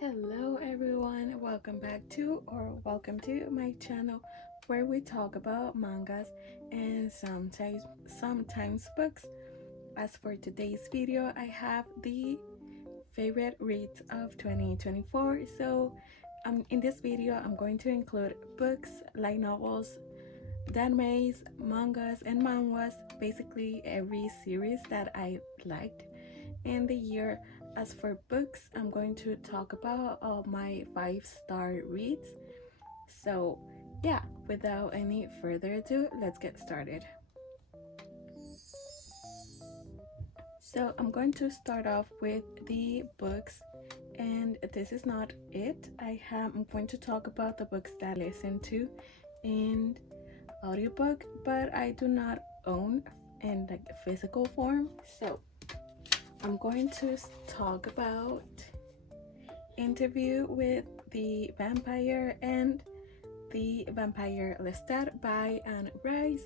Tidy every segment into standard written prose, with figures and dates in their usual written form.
Hello everyone, welcome to my channel where we talk about mangas and sometimes books. As for today's video, I have the favorite reads of 2024. So in this video I'm going to include books, light novels, danmeis, mangas and manhwas, basically every series that I liked in the year. As for books, I'm going to talk about my 5-star reads. So yeah, without any further ado, let's get started. So I'm going to start off with the books, and this is not it. I'm going to talk about the books that I listen to in audiobook, but I do not own in like physical form. So I'm going to talk about Interview with the Vampire and The Vampire Lestat by Anne Rice.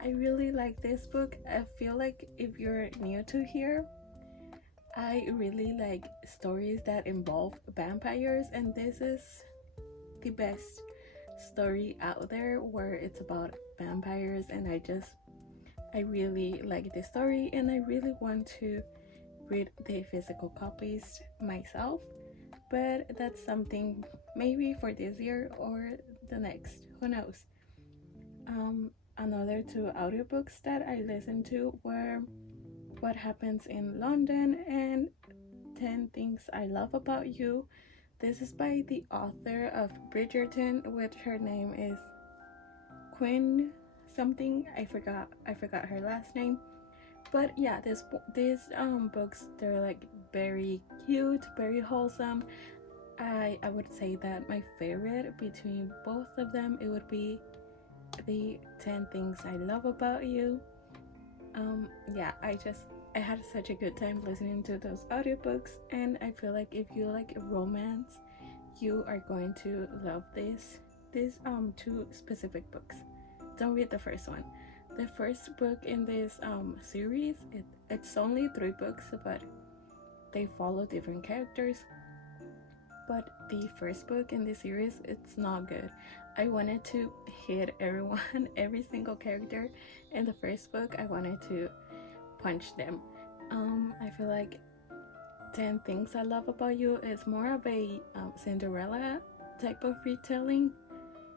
I really like this book. I feel like if you're new to here, I really like stories that involve vampires, and this is the best story out there where it's about vampires, and I really like this story, and I really want to read the physical copies myself, but that's something maybe for this year or the next, who knows. Another 2 audiobooks that I listened to were What Happens in London and 10 Things I Love About You. This is by the author of Bridgerton, which her name is Quinn something. I forgot her last name. But yeah, these books, they're like very cute, very wholesome. I would say that my favorite between both of them, it would be the 10 Things I Love About You. Yeah, I had such a good time listening to those audiobooks, and I feel like if you like romance, you are going to love these 2 specific books. Don't read the first one. The first book in this series, it's only 3 books, but they follow different characters. But the first book in this series, it's not good. I wanted to hit everyone, every single character in the first book. I wanted to punch them. I feel like 10 Things I Love About You is more of a Cinderella type of retelling.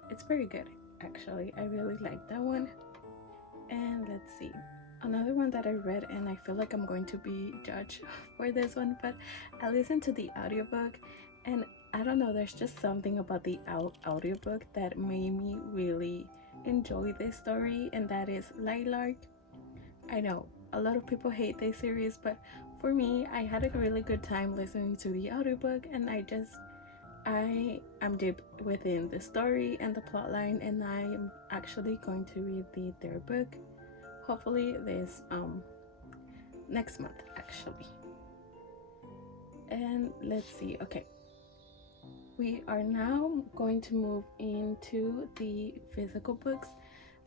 It's very good, actually. I really like that one. And let's see, another one that I read, and I feel like I'm going to be judged for this one, but I listened to the audiobook, and I don't know, there's just something about the audiobook that made me really enjoy this story, and that is Lilac. I know a lot of people hate this series, but for me, I had a really good time listening to the audiobook, and I'm deep within the story and the plotline, and I am actually going to read the 3rd book, hopefully this next month actually. And let's see, okay, we are now going to move into the physical books.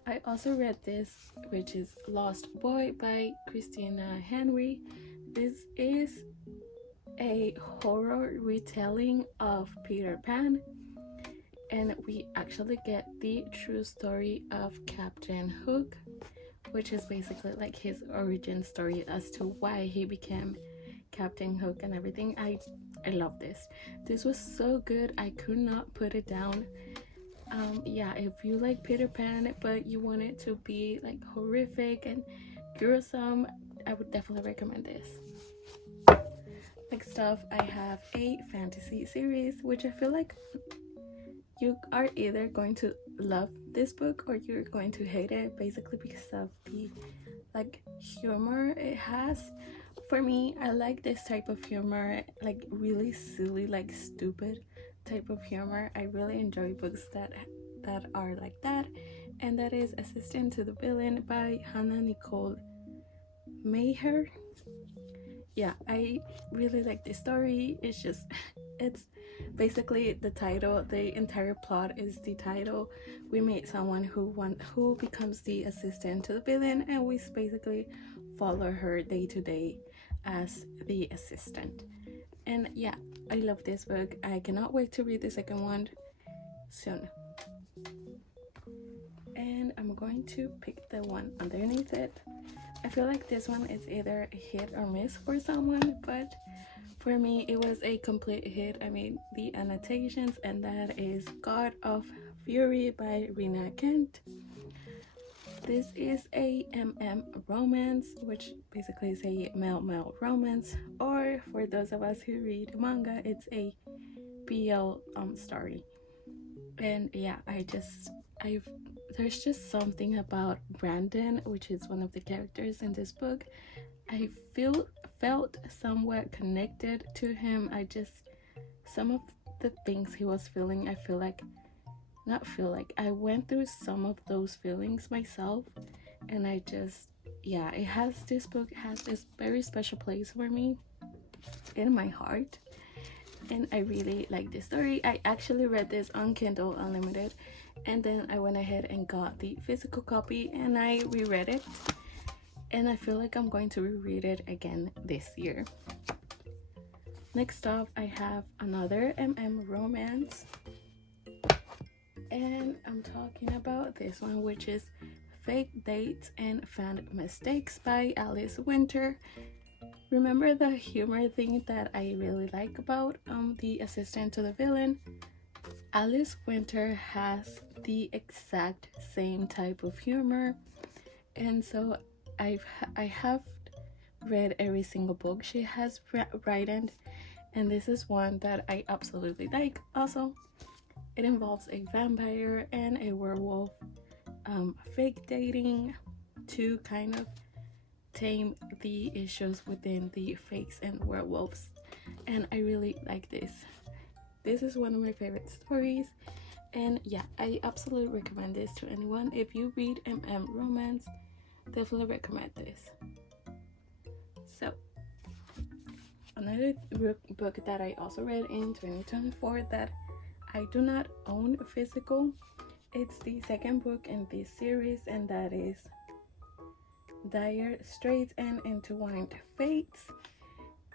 I also read this, which is Lost Boy by Christina Henry. This is a horror retelling of Peter Pan, and we actually get the true story of Captain Hook, which is basically like his origin story as to why he became Captain Hook and everything. I love this. This was so good, I could not put it down. Yeah, if you like Peter Pan but you want it to be like horrific and gruesome, I would definitely recommend this. Next up, I have a fantasy series, which I feel like you are either going to love this book or you're going to hate it, basically because of the like humor it has. For me, I like this type of humor, like really silly, like stupid type of humor. I really enjoy books that are like that, and that is Assistant to the Villain by Hannah Nicole Maher. Yeah, I really like this story. It's Basically, the entire plot is the title. We meet someone who becomes the assistant to the villain, and we basically follow her day to day as the assistant. And yeah, I love this book. I cannot wait to read the second one soon. And I'm going to pick the one underneath it. I feel like this one is either a hit or miss for someone, but for me it was a complete hit. I mean, the annotations, and that is God of Fury by Rina Kent. This is a romance, which basically is a male romance, or for those of us who read manga, it's a BL story. And yeah, there's just something about Brandon, which is one of the characters in this book. I felt somewhat connected to him. Some of the things he was feeling, I went through some of those feelings myself, and this book has this very special place for me in my heart, and I really like this story. I actually read this on Kindle Unlimited, and then I went ahead and got the physical copy and I reread it, and I feel like I'm going to reread it again this year. Next up, I have another romance, and I'm talking about this one, which is Fake Dates and Fan Mistakes by Alice Winter. Remember the humor thing that I really like about the assistant to the villain? Alice Winter has the exact same type of humor, and so I have read every single book she has written, and this is one that I absolutely like. Also, it involves a vampire and a werewolf fake dating to kind of tame the issues within the fakes and werewolves, and I really like this. This is one of my favorite stories, and yeah, I absolutely recommend this to anyone. If you read romance, definitely recommend this. So another book that I also read in 2024 that I do not own physical, it's the second book in this series, and that is Dire Straits and Intertwined Fates.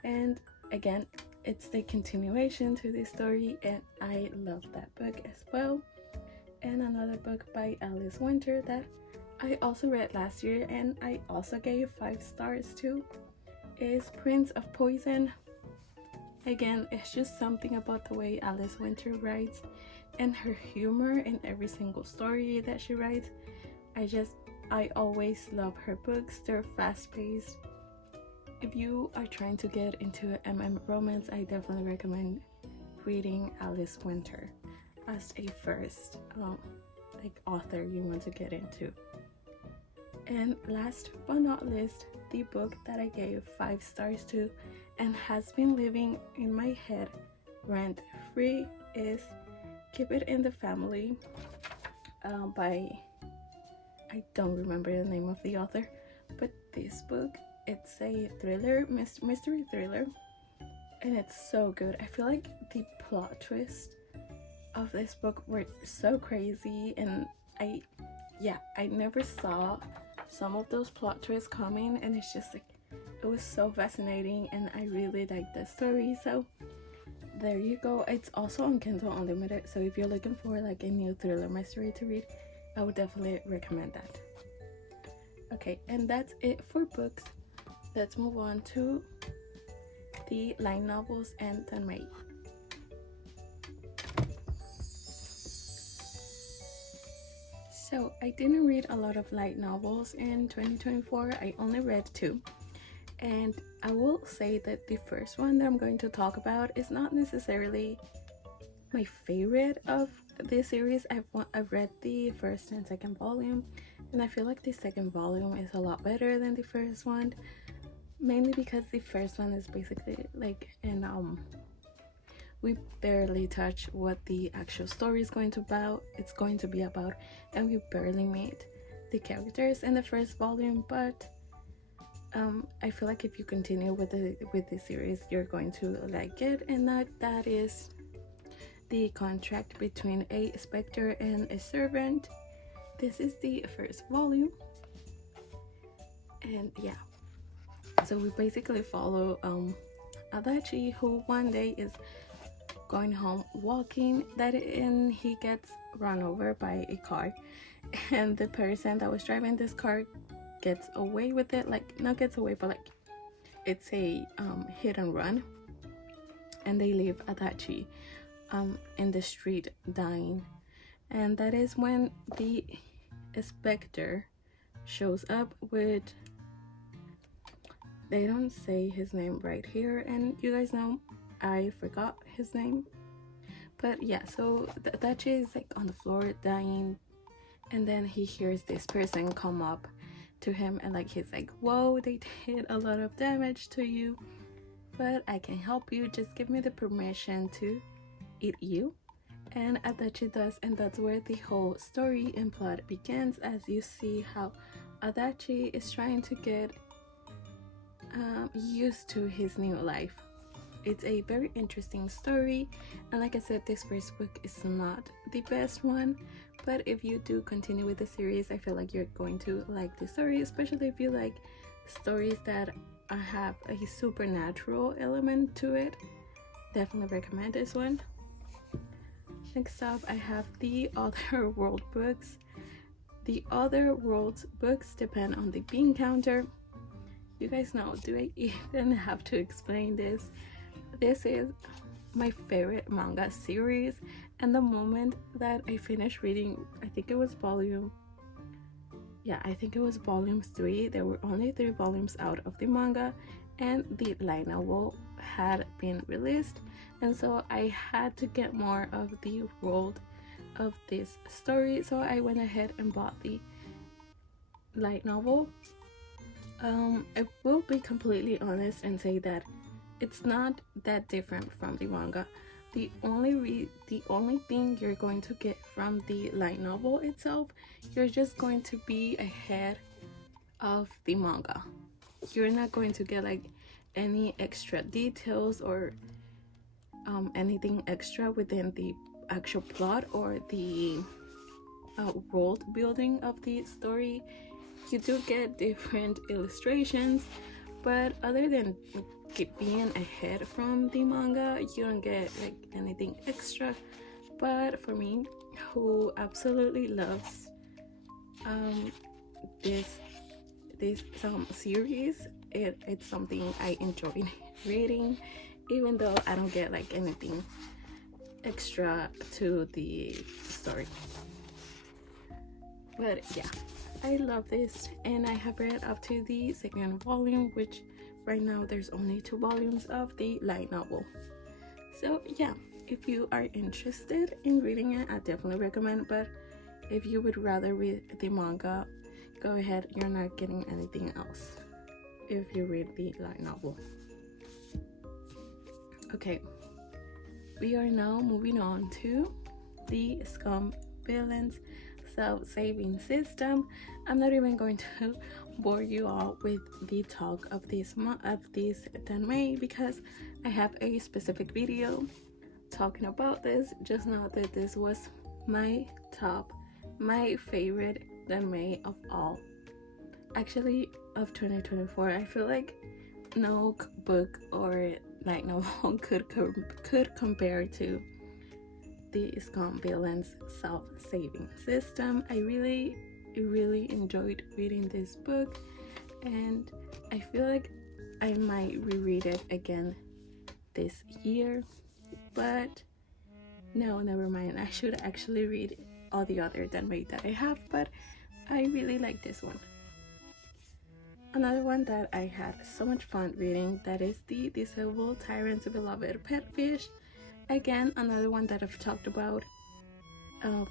And again, it's the continuation to this story, and I love that book as well. And another book by Alice Winter that I also read last year and I also gave 5 stars to is Prince of Poison. Again, it's just something about the way Alice Winter writes and her humor in every single story that she writes. I always love her books. They're fast-paced. If you are trying to get into romance, I definitely recommend reading Alice Winter as a first author you want to get into. And last but not least, the book that I gave 5 stars to and has been living in my head rent free is Keep It in the Family by, I don't remember the name of the author, but this book, it's a thriller, mystery thriller, and it's so good. I feel like the plot twist of this book were so crazy, and I never saw some of those plot twists coming, and it's just like, it was so fascinating, and I really liked the story. So there you go. It's also on Kindle Unlimited, so if you're looking for like a new thriller mystery to read, I would definitely recommend that. Okay, and that's it for books. Let's move on to the light novels and danmei. So I didn't read a lot of light novels in 2024. I only read 2. And I will say that the first one that I'm going to talk about is not necessarily my favorite of this series. I've read the first and second volume, and I feel like the second volume is a lot better than the first one, mainly because the first one is basically like we barely touch what the actual story is going to be about, and we barely meet the characters in the first volume. But I feel like if you continue with the series, you're going to like it, and that is the contract between a specter and a servant. This is the first volume, and yeah, so we basically follow Adachi, who one day is going home walking, and he gets run over by a car, and the person that was driving this car gets away with it, like not gets away, but like it's a hit and run, and they leave Adachi in the street dying. And that is when the specter shows up with, they don't say his name right here, and you guys know I forgot his name, but yeah, so Adachi is like on the floor dying, and then he hears this person come up to him, and like he's like, whoa, they did a lot of damage to you, but I can help you, just give me the permission to eat you. And Adachi does, and that's where the whole story and plot begins, as you see how Adachi is trying to get used to his new life. It's a very interesting story, and like I said, this first book is not the best one, but if you do continue with the series, I feel like you're going to like the story, especially if you like stories that have a supernatural element to it. Definitely recommend this one. Next up, I have the Other World books. The Other World books depend on the bean counter. You guys know, do I even have to explain this? This is my favorite manga series, and the moment that I finished reading, I think it was volume 3. There were only 3 volumes out of the manga, and the light novel had been released, and so I had to get more of the world of this story, so I went ahead and bought the light novel. I will be completely honest and say that it's not that different from the manga. The only thing you're going to get from the light novel itself, you're just going to be ahead of the manga. You're not going to get like any extra details or anything extra within the actual plot or the world building of the story. You do get different illustrations, but other than being ahead from the manga, you don't get like anything extra. But for me, who absolutely loves this series, it's something I enjoy reading, even though I don't get like anything extra to the story. But yeah, I love this, and I have read up to the second volume, which right now there's only 2 volumes of the light novel. So yeah, if you are interested in reading it, I definitely recommend, but if you would rather read the manga, go ahead, you're not getting anything else if you read the light novel. Okay, we are now moving on to the Scum Villains self-saving system. I'm not even going to bore you all with the talk of this danmei, because I have a specific video talking about this. Just know that this was my favorite danmei of all, actually, of 2024. I feel like no book or light novel could compare to the Scum Villains self-saving system. I really enjoyed reading this book, and I feel like I might reread it again this year, but no, never mind. I should actually read all the other danmei that I have, but I really like this one. Another one that I had so much fun reading, that is the Disabled Tyrant's Beloved Pet Fish. Again, another one that I've talked about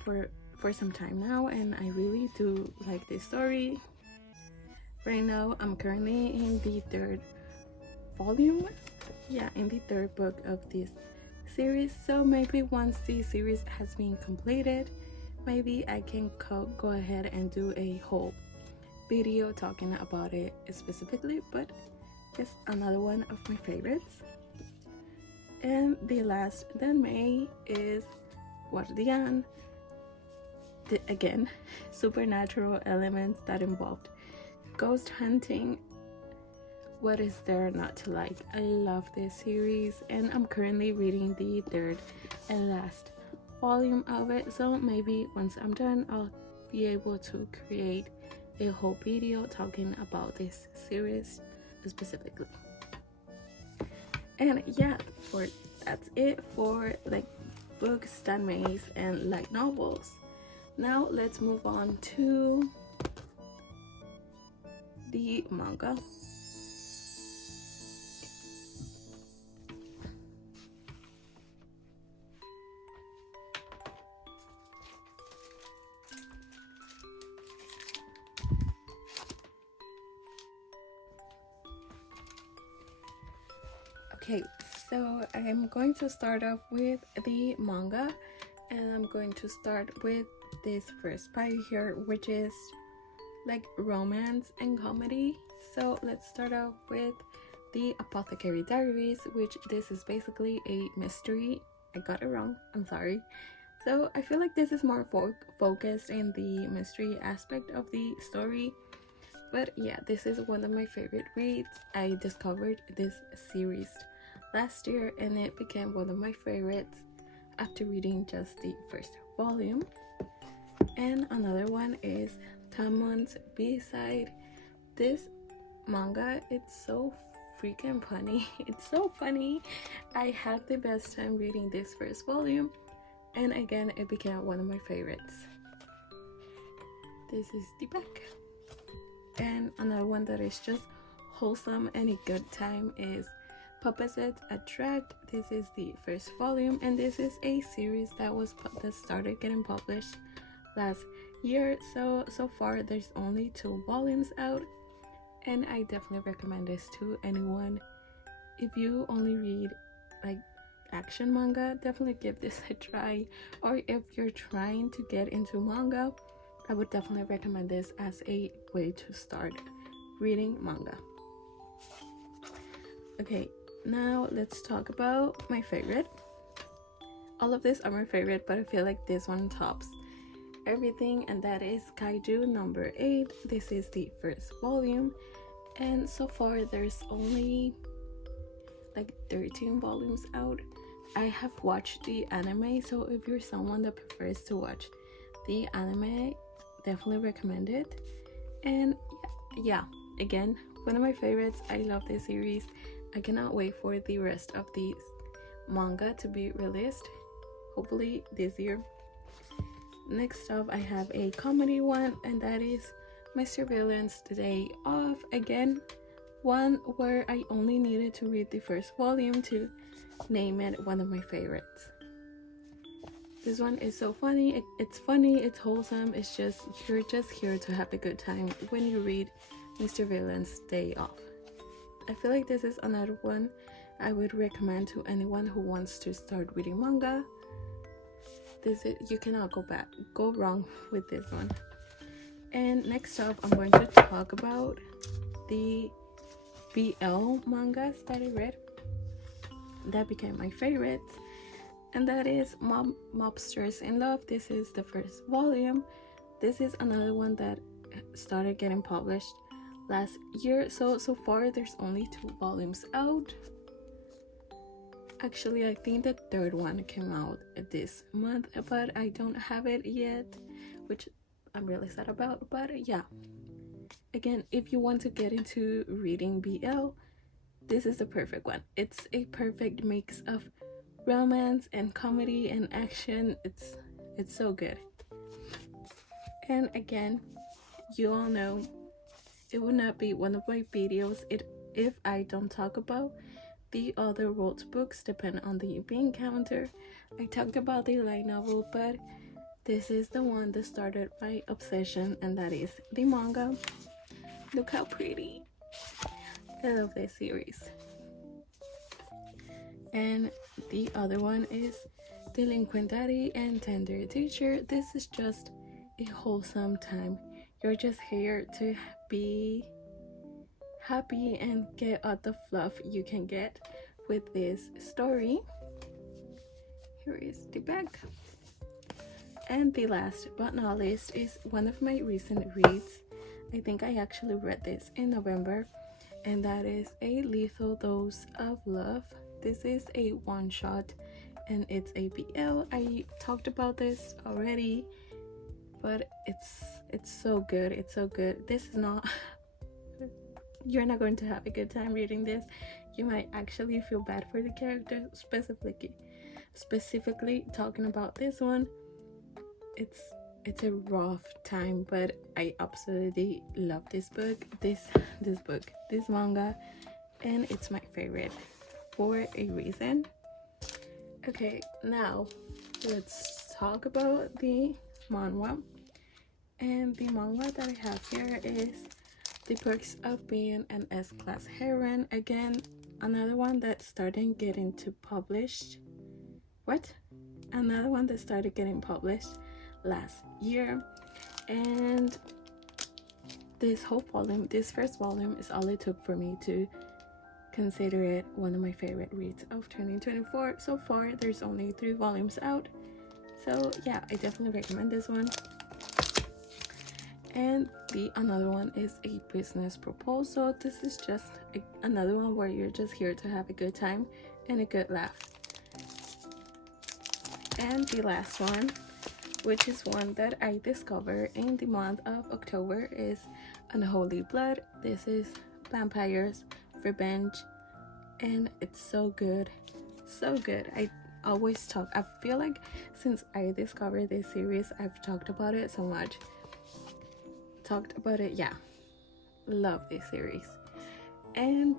for some time now, and I really do like this story. Right now, I'm currently in the 3rd volume. Yeah, in the 3rd book of this series. So maybe once the series has been completed, maybe I can go ahead and do a whole video talking about it specifically, but it's another one of my favorites. And the last danmei is guardian. Again, supernatural elements that involved ghost hunting. What is there not to like? I love this series, and I'm currently reading the third and last volume of it, so maybe once I'm done I'll be able to create a whole video talking about this series specifically. And yeah, that's it for like books, danmeis, and light novels. Now let's move on to the manga. Okay, so I'm going to start off with the manga, and I'm going to start with this first part here, which is like romance and comedy. So let's start off with the Apothecary Diaries, which this is basically a mystery. I got it wrong, I'm sorry. So I feel like this is more focused in the mystery aspect of the story. But yeah, this is one of my favorite reads. I discovered this series last year, and it became one of my favorites after reading just the first volume. And another one is Tamon's B-side. This manga, it's so freaking funny. It's so funny. I had the best time reading this first volume, and again it became one of my favorites. This is the back. And another one that is just wholesome and a good time is Opposites Attract. This is the first volume, and this is a series that started getting published last year. So far there's only 2 volumes out, and I definitely recommend this to anyone. If you only read like action manga, definitely give this a try. Or if you're trying to get into manga, I would definitely recommend this as a way to start reading manga. Okay, now let's talk about my favorite. All of these are my favorite, but I feel like this one tops everything, and that is Kaiju number 8. This is the first volume, and so far there's only like 13 volumes out. I have watched the anime, so if you're someone that prefers to watch the anime, definitely recommend it. And yeah, again, one of my favorites. I love this series. I cannot wait for the rest of the manga to be released, hopefully this year. Next up, I have a comedy one, and that is Mr. Villain's Day Off. Again, one where I only needed to read the first volume to name it one of my favorites. This one is so funny. It's funny, it's wholesome. It's just, you're just here to have a good time when you read Mr. Villain's Day Off. I feel like this is another one I would recommend to anyone who wants to start reading manga. You cannot go wrong with this one. And next up, I'm going to talk about the BL mangas that I read that became my favorites, and that is Mobsters in Love. This is the first volume. This is another one that started getting published last year. So far there's only 2 volumes out. Actually, I think the third one came out this month, but I don't have it yet, which I'm really sad about. But yeah, again, if you want to get into reading BL, this is the perfect one. It's a perfect mix of romance and comedy and action. It's so good. And again, you all know it would not be one of my videos if I don't talk about the other world books, depending on the bean counter. I talked about the light novel, but this is the one that started my obsession, and that is the manga. Look how pretty. I love this series. And the other one is Delinquent Daddy and Tender Teacher. This is just a wholesome time. You're just here to be happy and get all the fluff you can get with this story. Here is the back. And the last but not least is one of my recent reads. I think I actually read this in November, and that is A Lethal Dose of Love. This is a one-shot and it's a BL. I talked about this already, but it's so good. It's so good. This is not you're not going to have a good time reading this. You might actually feel bad for the character, specifically talking about this one. It's a rough time, but I absolutely love this manga, and it's my favorite for a reason. Okay, now let's talk about the manhwa. And the manga that I have here is The Perks of Being an S-Class Heroine. Again, another one that started getting published. Another one that started getting published last year, and this first volume is all it took for me to consider it one of my favorite reads of 2024. So far there's only 3 volumes out, so yeah, I definitely recommend this one. And the another one is A Business Proposal. This is just another one where you're just here to have a good time and a good laugh. And the last one, which is one that I discovered in the month of October, is Unholy Blood. This is vampires, revenge, and it's so good. So good. I feel like since I discovered this series, I've talked about it so much. Yeah. Love this series. And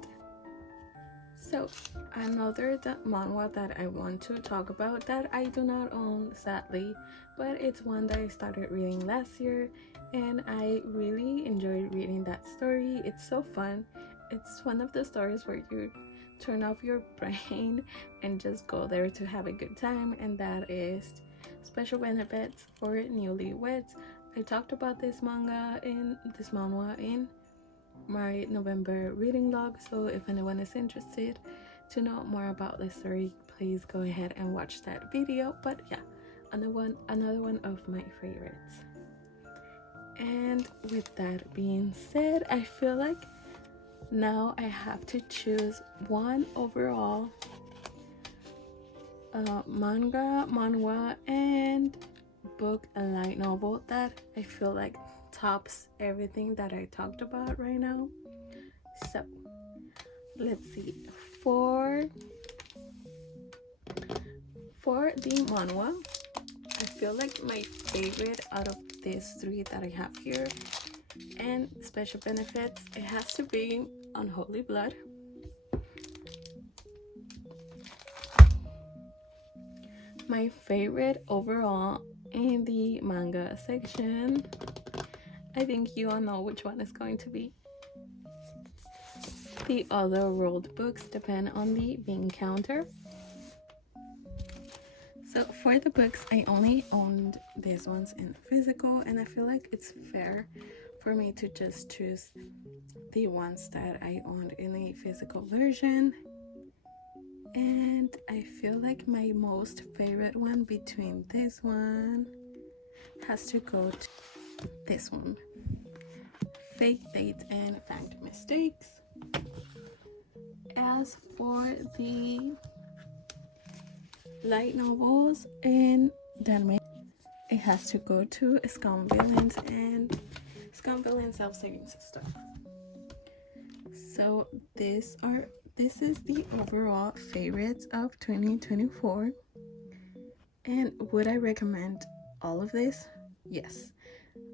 so another manhwa that I want to talk about that I do not own, sadly, but it's one that I started reading last year, and I really enjoyed reading that story. It's so fun. It's one of the stories where you turn off your brain and just go there to have a good time, and that is Special Benefits for Newlyweds. I talked about this manhwa in my November reading log, so if anyone is interested to know more about this story, please go ahead and watch that video. But yeah, another one of my favorites. And with that being said, I feel like now I have to choose one overall manhwa, and book and light novel that I feel like tops everything that I talked about right now. So let's see. For the manhwa, I feel like my favorite out of these 3 that I have here and Special Benefits, it has to be Unholy Blood. My favorite overall in the manga section, I think you all know which one is going to be. The other world books depend on the bean counter. So for the books, I only owned these ones in physical, and I feel like it's fair for me to just choose the ones that I owned in a physical version. And I feel like my most favorite one between this one has to go to this one, Fake Dates and Fact Mistakes. As for the light novels and danmei, it has to go to Scum Villains and Self-Saving System. So this is the overall favorites of 2024. And would I recommend all of this? Yes.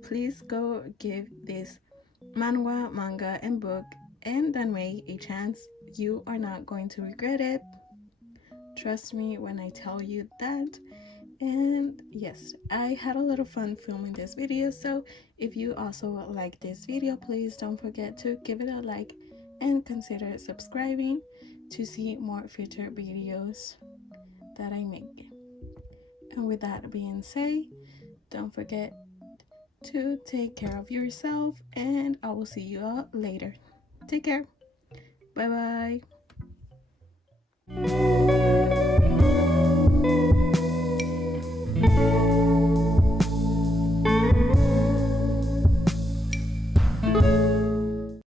Please go give this manhwa, manga, and book and danmei a chance. You are not going to regret it. Trust me when I tell you that. And yes, I had a lot of fun filming this video, so if you also like this video, please don't forget to give it a like and consider subscribing to see more future videos that I make. And with that being said, don't forget to take care of yourself, and I will see you all later. Take care. Bye bye.